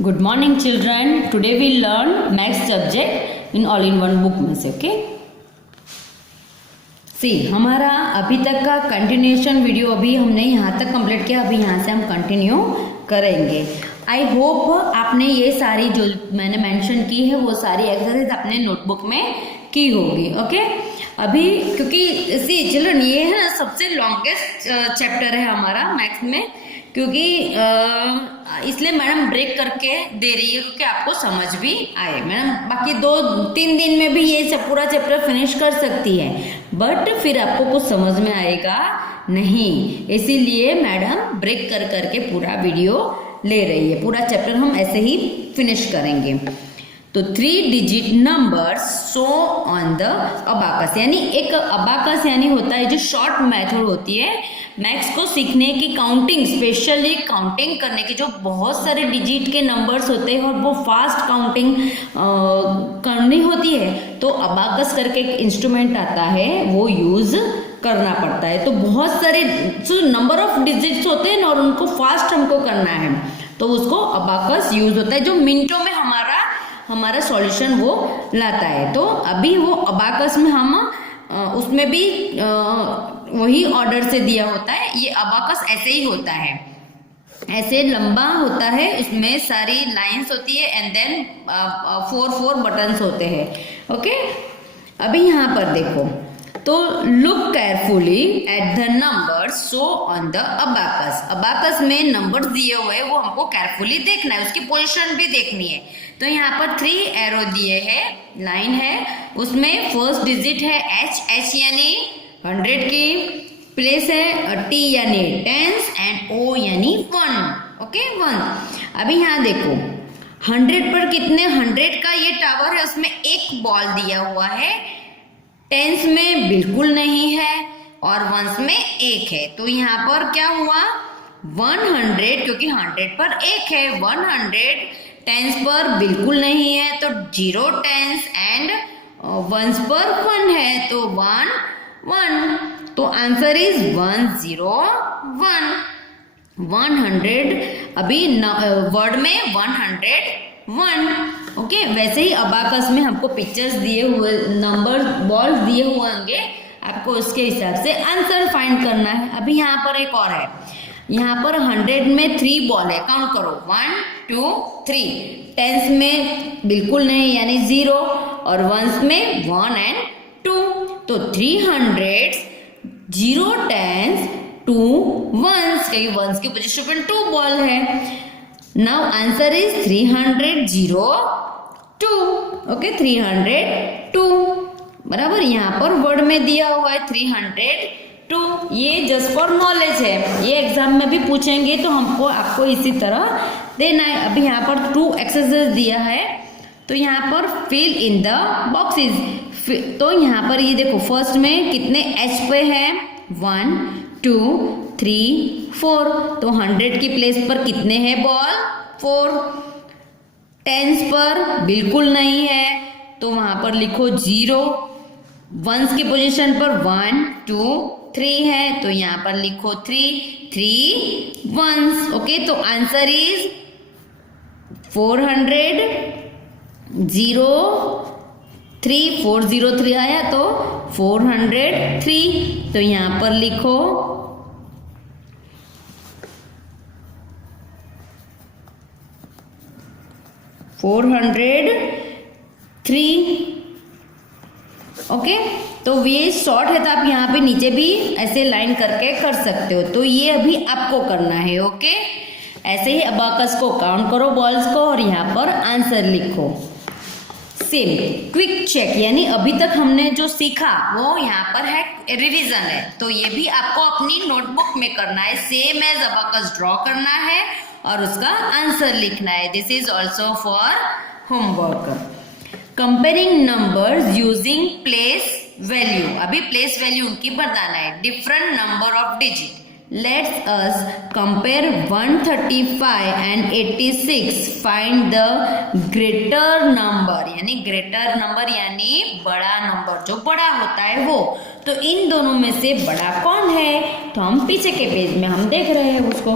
Good morning children, today we learn maths subject in all in one book में से। Okay सी, हमारा अभी तक का कंटिन्यूएशन वीडियो अभी हमने यहाँ तक कंप्लीट किया। अभी यहाँ से हम कंटिन्यू करेंगे। आई होप आपने ये सारी जो मैंने मेंशन की है वो सारी एक्सरसाइज अपने नोटबुक में की होगी। ओके अभी क्योंकि सी चिल्ड्रन ये है सबसे लॉन्गेस्ट चैप्टर है हमारा मैथ्स में, क्योंकि इसलिए मैडम ब्रेक करके दे रही है क्योंकि आपको समझ भी आए। मैडम बाकी 2-3 दिन में भी ये सब पूरा चैप्टर फिनिश कर सकती है, बट फिर आपको कुछ समझ में आएगा नहीं, इसीलिए मैडम ब्रेक कर करके पूरा वीडियो ले रही है। पूरा चैप्टर हम ऐसे ही फिनिश करेंगे। तो 3 digit numbers show on the abacus, यानी एक अबाकस यानी होता है जो शॉर्ट मेथड होती है मैथ्स को सीखने की, काउंटिंग, स्पेशली काउंटिंग करने की, जो बहुत सारे डिजिट के नंबर्स होते हैं और वो फास्ट काउंटिंग करनी होती है, तो अबाकस करके एक इंस्ट्रूमेंट आता है वो यूज करना पड़ता है। तो बहुत सारे नंबर ऑफ डिजिट्स होते हैं और उनको फास्ट हमको करना है, तो उसको अबाकस यूज होता है जो मिनटों में हमारा सॉल्यूशन वो लाता है। तो अभी वो अबाकस में हम उसमें भी वही ऑर्डर से दिया होता है। ये अबाकस ऐसे ही होता है, ऐसे लंबा होता है, उसमें सारी लाइंस होती है एंड देन 4 बटन्स होते हैं। ओके अभी यहाँ पर देखो, तो look carefully at the numbers show on the abacus. Abacus में नंबर्स दिए हुए हैं, वो हमको केयरफुली देखना है, उसकी पोजीशन भी देखनी है। तो यहाँ पर 3 एरो दिए हैं, लाइन है, उसमें फर्स्ट डिजिट है एच यानी 100 की प्लेस है, टी यानी टेंस एंड ओ यानी 1। ओके 1। अभी यहाँ देखो 100 पर कितने, 100 का ये टावर है, उसमें एक बॉल दिया हुआ है, टेंस में बिल्कुल नहीं है और वंस में एक है। तो यहाँ पर क्या हुआ 100, क्योंकि 100 पर एक है, 100 टेंस पर बिल्कुल नहीं है तो 0 टेंस एंड वंस पर 1 है तो 1 1। तो आंसर इज 101 100। अभी वर्ड में 101। ओके वैसे ही अबाकस में हमको पिक्चर्स दिए हुए, नंबर बॉल्स दिए हुए होंगे, आपको उसके हिसाब से आंसर फाइंड करना है। अभी यहाँ पर एक और है, यहाँ पर 100 में 3 बॉल है, काउंट करो 1 2 3। टेंस में बिल्कुल नहीं यानी 0 और वंस में 1 एंड 2। तो 300 0 टेंस 2 वंस, क्योंकि वंस की पोजीशन पर 2 बॉल है। Now answer is 302। ओके 302 बराबर। यहाँ पर वर्ड में दिया हुआ है 302। ये जस्ट फॉर नॉलेज है, ये एग्जाम में भी पूछेंगे तो हमको आपको इसी तरह देना है। अभी यहाँ पर 2 एक्सरसाइज दिया है, तो यहाँ पर फिल इन द बॉक्सेस। तो यहाँ पर ये देखो फर्स्ट में कितने एच पे है, 1 2 3 4। तो 100 की प्लेस पर कितने हैं बॉल, 4। टेंस पर बिल्कुल नहीं है तो वहां पर लिखो 0। वंस की पोजीशन पर 1 2 3 है तो यहाँ पर लिखो 3 वंस। ओके तो आंसर इज 400 0 3 403 आया तो 403। तो यहाँ पर लिखो 403। ओके तो ये शॉर्ट है तो आप यहाँ पे नीचे भी ऐसे लाइन करके कर सकते हो। तो ये अभी आपको करना है। ओके ऐसे ही अबाकस को काउंट करो बॉल्स को और यहाँ पर आंसर लिखो। सेम क्विक चेक, यानी अभी तक हमने जो सीखा वो यहाँ पर है रिवीजन है, तो ये भी आपको अपनी नोटबुक में करना है। सेम एज अबाकस ड्रॉ करना है और उसका आंसर लिखना है। This is also for homework. Comparing numbers using place value, अभी प्लेस वैल्यू उनकी बताना है। Different number of digit, let's us compare 135 and 86। Find the greater number, यानी ग्रेटर नंबर यानी बड़ा नंबर, जो बड़ा होता है वो। तो इन दोनों में से बड़ा कौन है, तो हम पीछे के पेज में हम देख रहे हैं उसको।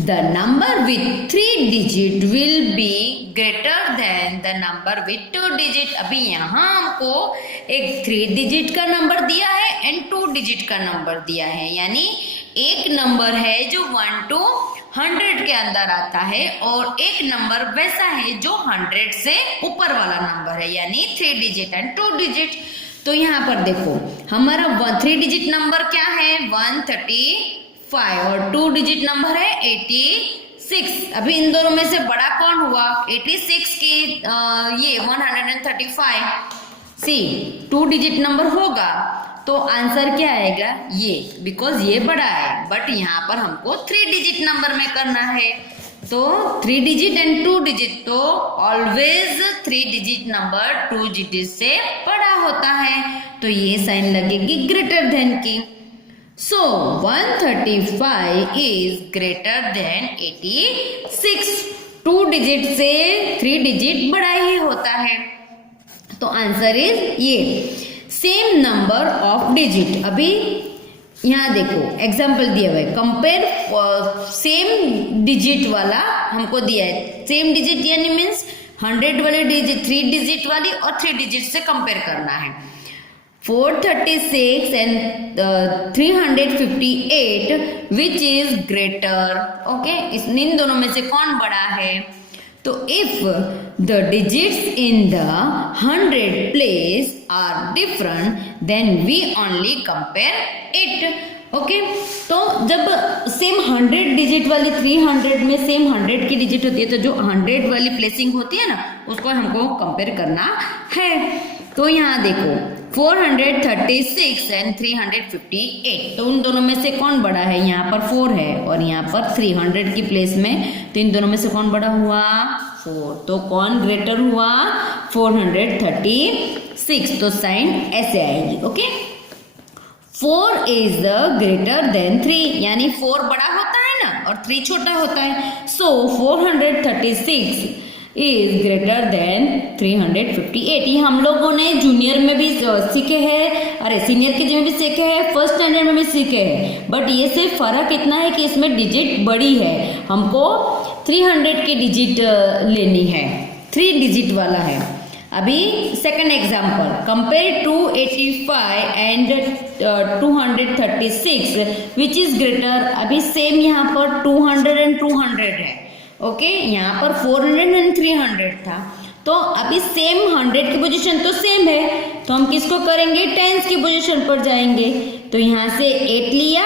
The number with 3 digit will be greater than the number with 2 digit. अभी यहाँ हमको एक 3 डिजिट का नंबर दिया है एंड 2 डिजिट का नंबर दिया है, यानी एक नंबर है जो 1 to 100 के अंदर आता है और एक नंबर वैसा है जो 100 से ऊपर वाला नंबर है, यानी 3 डिजिट एंड 2 डिजिट। तो यहाँ पर देखो हमारा 3 डिजिट नंबर क्या है 135 और 2 डिजिट नंबर है 86। अभी इन दोनों में से बड़ा कौन हुआ 86 की ये 135 सी 2 डिजिट नंबर होगा तो आंसर क्या आएगा ये, बिकॉज ये बड़ा है, बट यहाँ पर हमको 3 डिजिट नंबर में करना है। तो 3 डिजिट एंड 2 डिजिट, तो ऑलवेज 3 डिजिट नंबर 2 डिजिट से बड़ा होता है, तो ये साइन लगेगी ग्रेटर देन की। सो 135 इज ग्रेटर देन 86। 2 डिजिट से 3 डिजिट बड़ा ही होता है, तो आंसर इज ये। सेम नंबर ऑफ डिजिट, अभी यहाँ देखो एग्जाम्पल दिया हुआ है, कंपेयर सेम डिजिट वाला हमको दिया है। सेम डिजिट यानी मीन्स 100 वाले डिजिट 3 डिजिट वाली और 3 डिजिट से कंपेयर करना है। 436 and 358 which is greater. Okay, इन दोनों में से कौन बड़ा है? तो if the digits in the 100 place are different then we only compare it. Okay, तो जब सेम 100 डिजिट वाली 300 में सेम 100 की डिजिट होती है, तो जो 100 वाली प्लेसिंग होती है ना उसको हमको कंपेयर करना है। तो यहाँ देखो 436 एंड 358, तो उन दोनों में से कौन बड़ा है? यहाँ पर 4 है और यहाँ पर 300 की प्लेस में, तो इन दोनों में से कौन बड़ा हुआ? 4। तो कौन ग्रेटर हुआ? 436। तो साइन ऐसे आएगी। ओके, 4 इज ग्रेटर देन 3, यानी 4 बड़ा होता है ना और 3 छोटा होता है। सो 436 इज ग्रेटर देन 358। ये हम लोगों ने जूनियर में भी सीखे हैं, अरे सीनियर के में भी सीखे हैं, फर्स्ट स्टैंडर्ड में भी सीखे हैं, बट ये सिर्फ फर्क इतना है कि इसमें डिजिट बड़ी है, हमको 300 की डिजिट लेनी है, 3 डिजिट वाला है। अभी second example, compare 285 and 236 which is greater. अभी सेम यहाँ पर 200 एंड 200 है। ओके, यहाँ पर 400 एंड 300 था, तो अभी सेम 100 की पोजीशन तो सेम है, तो हम किसको करेंगे? टेंस की पोजीशन पर जाएंगे। तो यहाँ से 8 लिया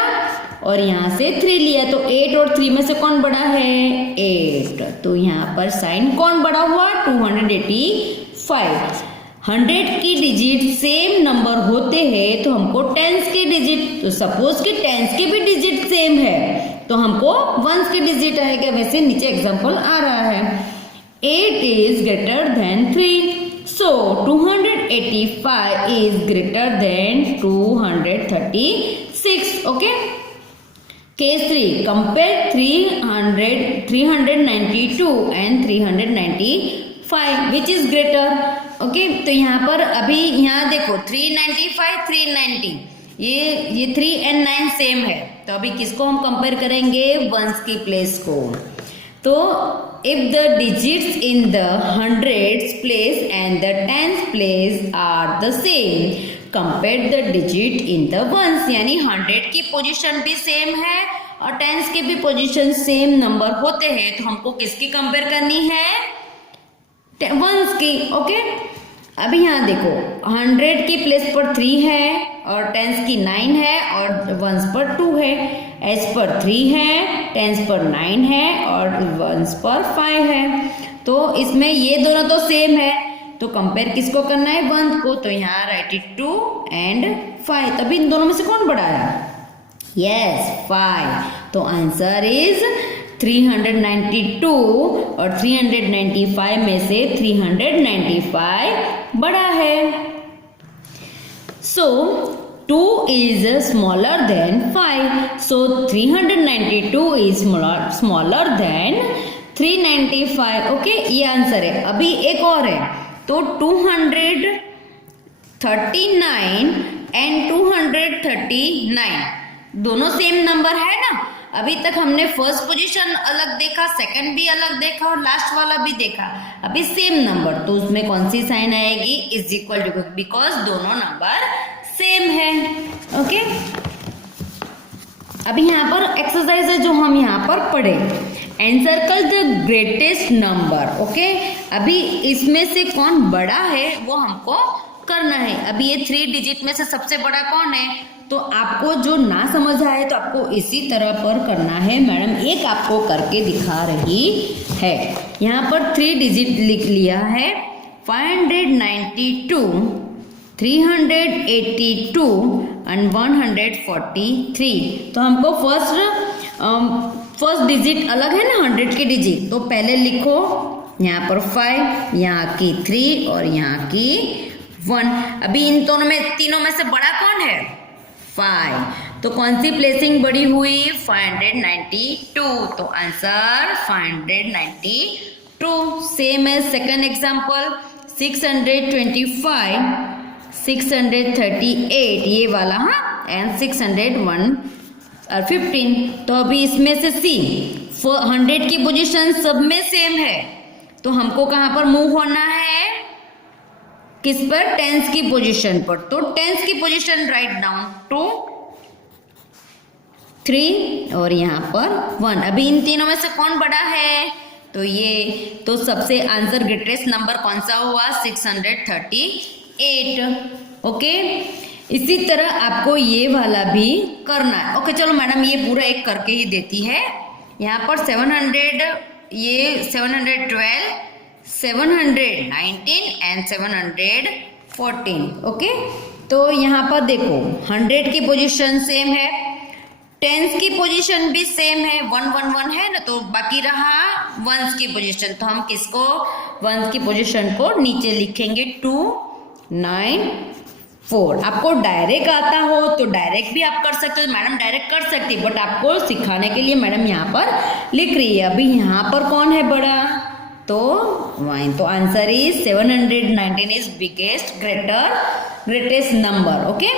और यहाँ से 3 लिया, तो 8 और 3 में से कौन बड़ा है? 8। तो यहाँ पर साइन कौन बड़ा हुआ? 285। 100 की डिजिट सेम नंबर होते हैं तो हमको टेंस की डिजिट, तो सपोज कि टेंस की भी डिजिट सेम है तो हमको वंस की डिजिट आएगा। वैसे नीचे एग्जांपल आ रहा है, 8 is greater than 3, so 285 is greater than 236। Okay, case 3, compare 392 and 395 which is greater. Okay, तो यहाँ पर अभी यहाँ देखो 395 390, ये 3 एंड 9 सेम है, तो अभी किसको हम कंपेयर करेंगे? वंस की प्लेस को। तो if the digits in the 100s place and the 10s place are the same, compare the digit in the ones, यानी 100 की पोजीशन भी सेम है और 10s की भी पोजीशन सेम नंबर होते हैं, तो हमको किसकी कंपेयर करनी है? वंस की। ओके, अभी यहाँ देखो 100 की प्लेस पर 3 है और 10s की 9 है और वंस पर 2 है, s पर 3 है, 10s पर 9 है और वंस पर 5 है, तो इसमें ये दोनों तो सेम है, तो कंपेयर किसको करना है? वंस को। तो यहाँ राइट इट 2 एंड 5, तभी इन दोनों में से कौन बड़ा है? यस, 5। तो आंसर इज 392 और 395 में से 395 बड़ा है। सो 2 is smaller than 5, so 392 is smaller than 395। Okay, ये आंसर है। अभी एक और है, तो 239 एंड 239 दोनों सेम नंबर है ना। अभी तक हमने फर्स्ट पोजीशन अलग देखा, सेकंड भी अलग देखा और लास्ट वाला भी देखा। अभी सेम नंबर, तो उसमें कौन सी साइन आएगी, इज इक्वल टू, बिकॉज दोनों नंबर सेम है। ओके, अभी यहाँ पर एक्सरसाइज है जो हम यहाँ पर पढ़े, encircle the greatest number. Okay, अभी इसमें से कौन बड़ा है वो हमको करना है। अभी ये 3 डिजिट में से सबसे बड़ा कौन है, तो आपको जो ना समझ आए तो आपको इसी तरह पर करना है। मैडम एक आपको करके दिखा रही है। यहाँ पर 3 डिजिट लिख लिया है, 592, 382 एंड 143। तो हमको फर्स्ट डिजिट अलग है ना, 100 की डिजिट, तो पहले लिखो यहाँ पर 5, यहाँ की 3 और यहाँ की 1। अभी इन दोनों में, तीनों में से बड़ा कौन है, 5, तो कौन सी प्लेसिंग बड़ी हुई, 592, तो आंसर 592। सेम है सेकंड एग्जांपल, 625, 638 ये वाला, हाँ, एंड 601 और 15। तो अभी इसमें से सी 100 की पोजीशन सब में सेम है, तो हमको कहाँ पर मूव होना है, किस पर, टेंस की पोजीशन पर। तो टेंस की पोजीशन राइट डाउन टू 3 और यहाँ पर 1। अभी इन तीनों में से कौन बड़ा है, तो ये, तो सबसे आंसर ग्रेटेस्ट नंबर कौन सा हुआ, 638। ओके, इसी तरह आपको ये वाला भी करना है। ओके, चलो मैडम ये पूरा एक करके ही देती है। यहाँ पर 700, ये 712, 719 एंड 714। ओके, तो यहाँ पर देखो 100 की पोजीशन सेम है, टेंस की पोजीशन भी सेम है, 111 है ना, तो बाकी रहा वंस की पोजीशन। तो हम किसको, वंस की पोजीशन को नीचे लिखेंगे 294। आपको डायरेक्ट आता हो तो डायरेक्ट भी आप कर सकते हो, मैडम डायरेक्ट कर सकती, बट आपको सिखाने के लिए मैडम यहाँ पर लिख रही है। अभी यहाँ पर कौन है बड़ा, तो 1, तो answer is 719 is biggest greatest number. Okay,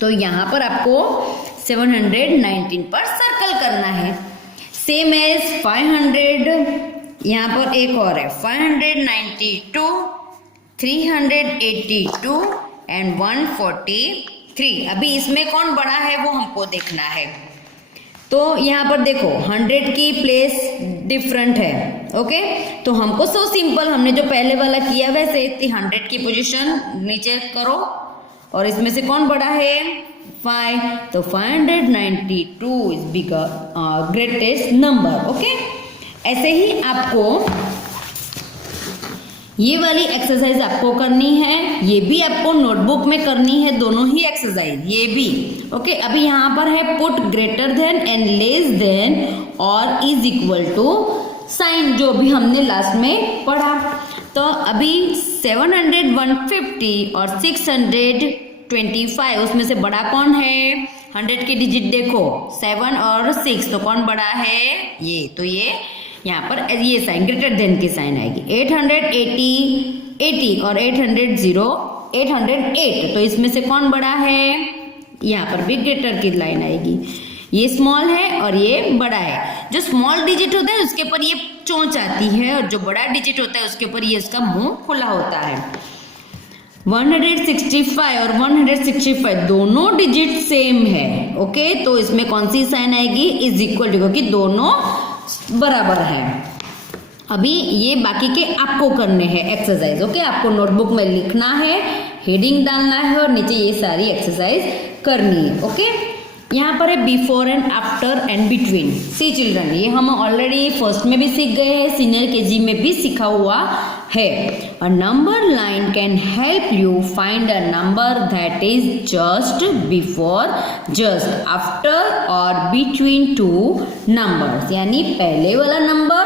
तो यहाँ पर आपको 719 पर सर्कल करना है। सेम एज 500, यहाँ पर एक और है 592, 382 एंड 143। अभी इसमें कौन बड़ा है वो हमको देखना है। तो यहाँ पर देखो 100 की प्लेस डिफरेंट है। ओके, तो हमको सो सिंपल, हमने जो पहले वाला किया वैसे 100 की पोजीशन नीचे करो और इसमें से कौन बड़ा है, 5, तो 592 is bigger greatest number. Okay, ऐसे ही आपको ये वाली एक्सरसाइज आपको करनी है, ये भी आपको नोटबुक में करनी है, दोनों ही एक्सरसाइज ये भी। ओके, अभी यहाँ पर है put greater than and less than और इज इक्वल टू साइन, जो भी हमने लास्ट में पढ़ा। तो अभी 700, 150 और 625, उसमें से बड़ा कौन है, 100 की डिजिट देखो 7 और 6, तो कौन बड़ा है, ये, तो ये यहाँ पर ये साइन ग्रेटर देन की साइन आएगी। 880 और 808, तो इसमें से कौन बड़ा है, यहाँ पर भी ग्रेटर की लाइन आएगी। ये स्मॉल है और ये बड़ा है। जो स्मॉल डिजिट होता है उसके ऊपर ये चोंच आती है और जो बड़ा डिजिट होता है उसके ऊपर ये उसका मुंह खुला होता है। 165 और 165 दोनों डिजिट सेम है। ओके, तो इसमें कौन सी साइन आएगी, इज इक्वल टू, क्योंकि दोनों बराबर है। अभी ये बाकी के आपको करने हैं एक्सरसाइज। ओके, आपको नोटबुक में लिखना है, हेडिंग डालना है और नीचे ये सारी एक्सरसाइज करनी है। ओके, यहाँ पर है before and after and between. See children, ये हम ऑलरेडी फर्स्ट में भी सीख गए हैं, सीनियर केजी में भी सीखा हुआ है। A number line can help you find a number that is just before, just after और बिटवीन टू नंबर्स, यानी पहले वाला नंबर,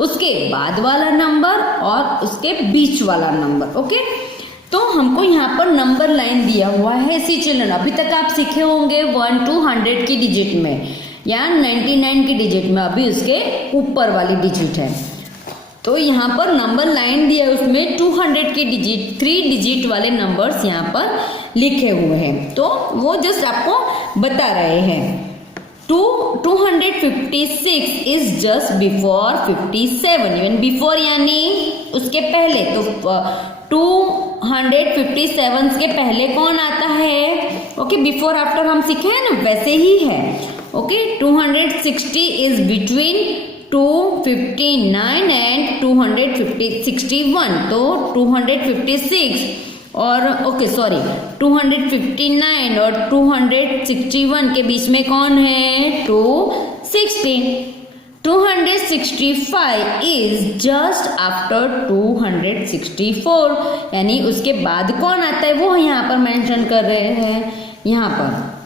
उसके बाद वाला नंबर और उसके बीच वाला नंबर। ओके, तो हमको यहाँ पर नंबर लाइन दिया हुआ है। सी चिल्ड्रन, अभी तक आप सीखे होंगे 1 to 100 की डिजिट में या 99 की डिजिट में, अभी उसके ऊपर वाली डिजिट है। तो यहाँ पर नंबर लाइन दिया है, उसमें 200 की डिजिट, 3 डिजिट वाले नंबर्स यहाँ पर लिखे हुए हैं। तो वो जस्ट आपको बता रहे हैं। 256 is just before 57, even before यानी उसके पहले, तो 257 के पहले कौन आता है? ओके, बिफोर आफ्टर हम सीखे हैं ना, वैसे ही है। ओके, 260 इज बिटवीन 259 एंड 261, तो 256 और 259 और 261 के बीच में कौन है? 260। 265 इज जस्ट आफ्टर 264, यानी उसके बाद कौन आता है वो यहाँ पर मेंशन कर रहे हैं। यहाँ पर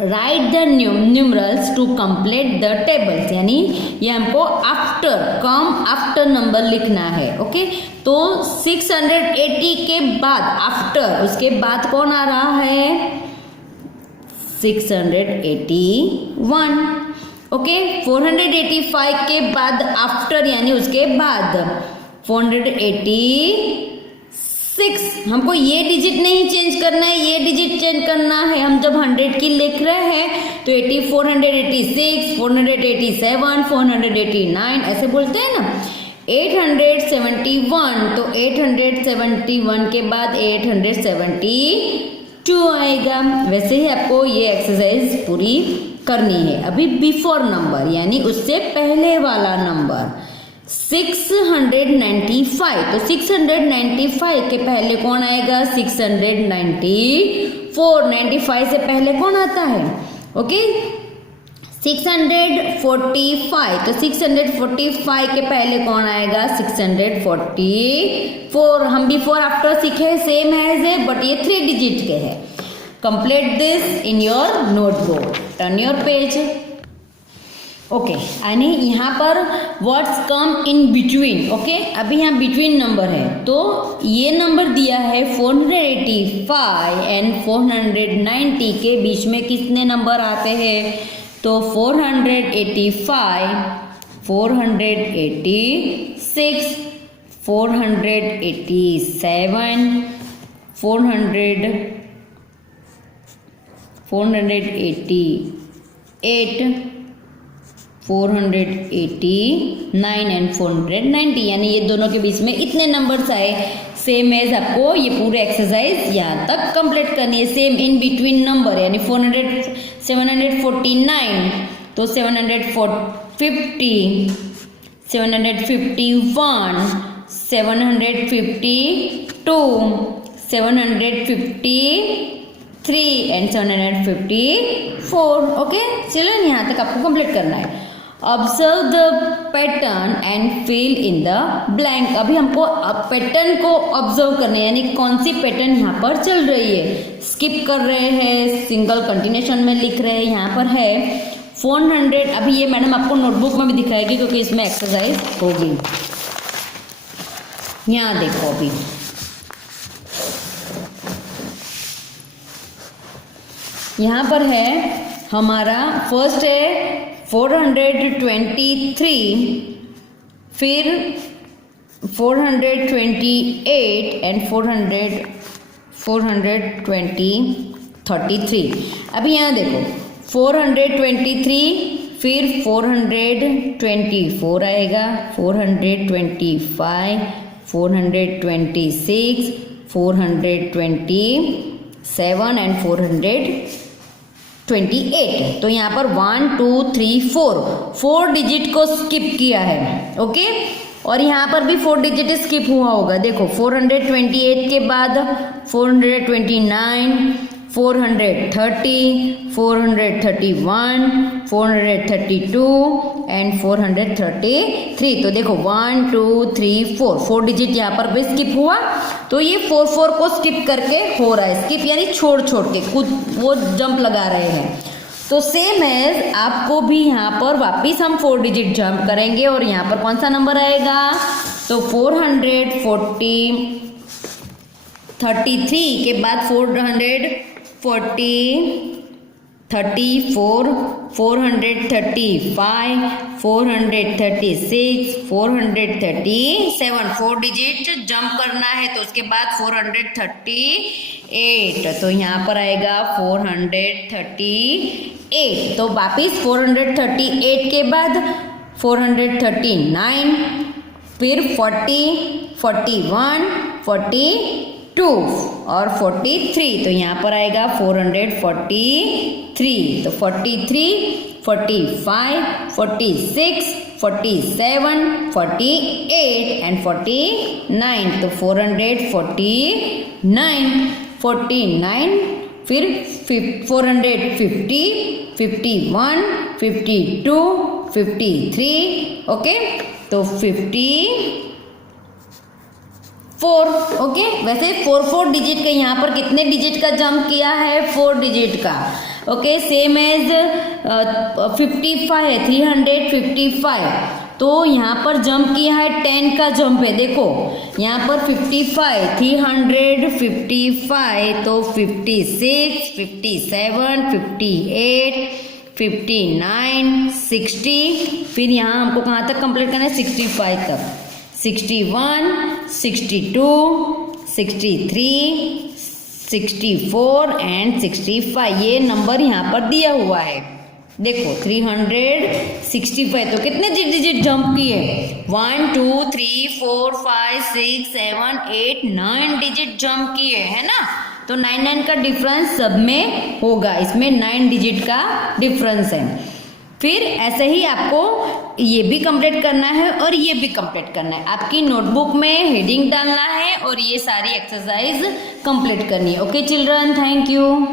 write the numerals to complete the tables, यानी ये हमको आफ्टर, कम आफ्टर नंबर लिखना है। ओके, तो 680 के बाद आफ्टर, उसके बाद कौन आ रहा है? 681। ओके, 485 के बाद आफ्टर यानी उसके बाद 486। हमको ये डिजिट नहीं चेंज करना है, ये डिजिट चेंज करना है। हम जब 100 की लिख रहे हैं तो 486, 487, 489 ऐसे बोलते हैं ना। 871, तो 871 के बाद 872 आएगा। वैसे ही आपको ये एक्सरसाइज पूरी करनी है। अभी बिफोर नंबर यानी उससे पहले वाला नंबर 695, तो 695 के पहले कौन आएगा? 694। 95 से पहले कौन आता है? ओके, 645, तो 645 के पहले कौन आएगा? 644। हम बिफोर आफ्टर सीखे, सेम एज है, बट ये 3 डिजिट के है। Complete this in your notebook, turn your page. Okay, यानी यहाँ पर words come in between. Okay, अभी यहाँ बिटवीन नंबर है, तो ये नंबर दिया है 485 एंड 490 के बीच में कितने नंबर आते हैं? तो 485, 486, 487, 488, 489 एंड 490, यानी ये दोनों के बीच में इतने नंबर्स आए। सेम एज आपको ये पूरे एक्सरसाइज यहाँ तक कंप्लीट करनी है। सेम इन बिटवीन नंबर यानी 749, तो 750, 751, 752, 753 एंड 754। ओके, चलो यहाँ तक आपको कंप्लीट करना है। Observe the pattern and fill in the blank. अभी हमको पैटर्न को ऑब्जर्व करना है, यानी कौन सी पैटर्न यहाँ पर चल रही है। स्किप कर रहे हैं, सिंगल कंटिन्यूशन में लिख रहे हैं। यहाँ पर है 400। अभी ये मैडम आपको नोटबुक में भी दिखाएगी क्योंकि इसमें एक्सरसाइज होगी। यहाँ देखो, अभी यहाँ पर है हमारा फर्स्ट है 423, फिर 428 एंड 433। अभी यहाँ देखो 423, फिर 424 आएगा, 425, 426, 427 एंड 428। तो यहाँ पर 1 2 3 4 डिजिट को स्किप किया है। ओके, और यहाँ पर भी 4 डिजिट स्किप हुआ होगा। देखो 428 के बाद 429, 430, 431, 432 एंड 433। तो देखो 1 2 3 4 डिजिट यहाँ पर भी स्किप हुआ। तो ये 4 को स्किप करके हो रहा है। स्किप यानी छोड़ के खुद वो जंप लगा रहे हैं। तो सेम एज आपको भी यहाँ पर वापिस हम 4 डिजिट जंप करेंगे और यहाँ पर कौन सा नंबर आएगा? तो 433 के बाद 443, 434, 435, 436, 437, 4 डिजिट जंप करना है तो उसके बाद 438, तो यहाँ पर आएगा 438। तो वापिस 438 के बाद 439, फिर 40, 41, 42 और 43, तो यहाँ पर आएगा 443। तो 43, 45, 46, 47, 48 एंड 49, तो 449, 49, फिर 450, 51, 52, 53, ओके, तो 54, ओके। वैसे 4 डिजिट का यहाँ पर कितने डिजिट का जंप किया है? 4 डिजिट का, ओके। सेम एज 55 है, 355, तो यहाँ पर जंप किया है 10 का जंप है। देखो यहाँ पर 55, 355, तो 56, 57, 58, 59, 60, फिर यहाँ हमको कहाँ तक कंप्लीट करना है? 65 तक। 61, 62, 63, 64 एंड 65, ये नंबर यहाँ पर दिया हुआ है। देखो 365, तो कितने डिजिट जंप किए? 1 2 3 4 5 6 7 8 9 डिजिट जंप किए, है ना। तो 9 का डिफरेंस सब में होगा, इसमें 9 डिजिट का डिफरेंस है। फिर ऐसे ही आपको ये भी कंप्लीट करना है और ये भी कंप्लीट करना है। आपकी नोटबुक में हेडिंग डालना है और ये सारी एक्सरसाइज कंप्लीट करनी है। Okay children, thank you.